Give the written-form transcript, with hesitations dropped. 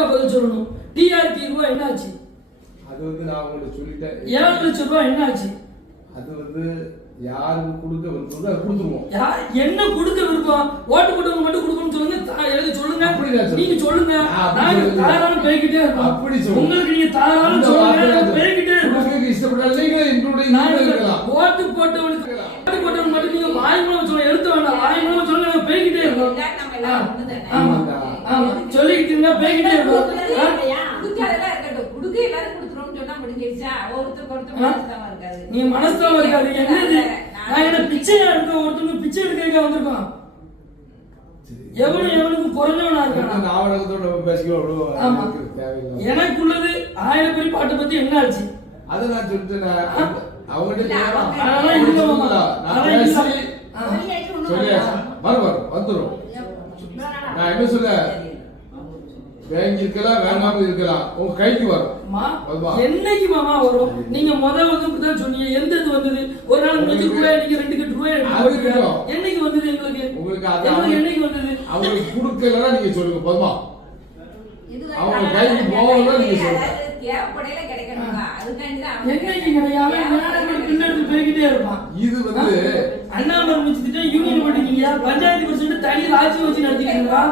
கரெக்டா பதில் சொல்லணும். டிஆர்பி ரூபாய் என்ன ஆச்சு? அது வந்து நான் உங்களுக்கு சொல்லிட்டேன். 7 லட்சம் ரூபாய் என்ன ஆச்சு? அது வந்து யாருக்கு கொடுக்க விருப்பம் அதை கொடுத்துருவோம். என்ன கொடுக்க விருப்பம்? ஓட்டு போட்டவங்க மட்டும் கொடுக்கணும்னு சொல்லுங்க, எழுதி சொல்லுங்க. நீங்க சொல்லுங்க, நாங்க தாராளம் பேசிக்கிட்டே இருக்கோம். அப்படி சொல்லுங்க. உங்களுக்கு நீங்க தாராளம் சொல்லுங்க, பேசிக்கிட்டே இருக்கோம். இஷ்டப்பட்டாலும் நீங்க இன்க்ளூடிங் இருக்கலாம். ஓட்டு போட்டவனுக்கு மட்டும் நீங்க வாய்மூலம் சொல்ல எழுத்த வேண்டாம். வாய்மூலம் சொல்ல நாங்க பேசிக்கிட்டே இருக்கோம். ஆமா ஆமா சொல்லிக்கிட்டு இருந்தா பேசிக்கிட்டே இருக்கோம். நீ மனசுல இருக்காது. என்னது நான் என்ன பிச்சையா இருக்க? ஒருத்தருக்கு பிச்சை எடுக்க வந்திருக்கோம். எவனுக்கு குறைஞ்சவனா இருக்கான். எனக்குள்ளது 1000 பேர் பாட்டை பத்தி என்ன ஆச்சு? அதை நான் சொல்லிட்டேன். அவங்ககிட்ட வந்துடும். நான் என்ன சொல்ல, பேங்க் இருக்கலாம், வேண்டாம இருக்கலாம், உங்க கைக்கு வரும். என்னைக்கு மாமா வரும்? நீங்க முதல் வந்து சொன்னீங்க. எந்த இது வந்தது? ஒரு நாள் ரூபாய் நீங்க 2 கட்டு ரூபாய் என்னைக்கு வந்தது? உங்களுக்கு என்னைக்கு வந்தது? அவங்களுக்கு கொடுக்கலன்னா நீங்க சொல்லுங்க. போதுமா? அவங்க கைக்கு போகலாம் நீங்க சொல்லுங்க. என்னைக்கு கிடையாது? பின்னாடி போய்கிட்டே இருப்பான். இது வந்து அண்ணாமலை முடிச்சுட்டு யூனியன் பண்ணிட்டீங்க. பஞ்சாயத்து பிரசிடண்ட் தனி ராஜ்யம் வச்சு நடத்திக்கிறீங்களா?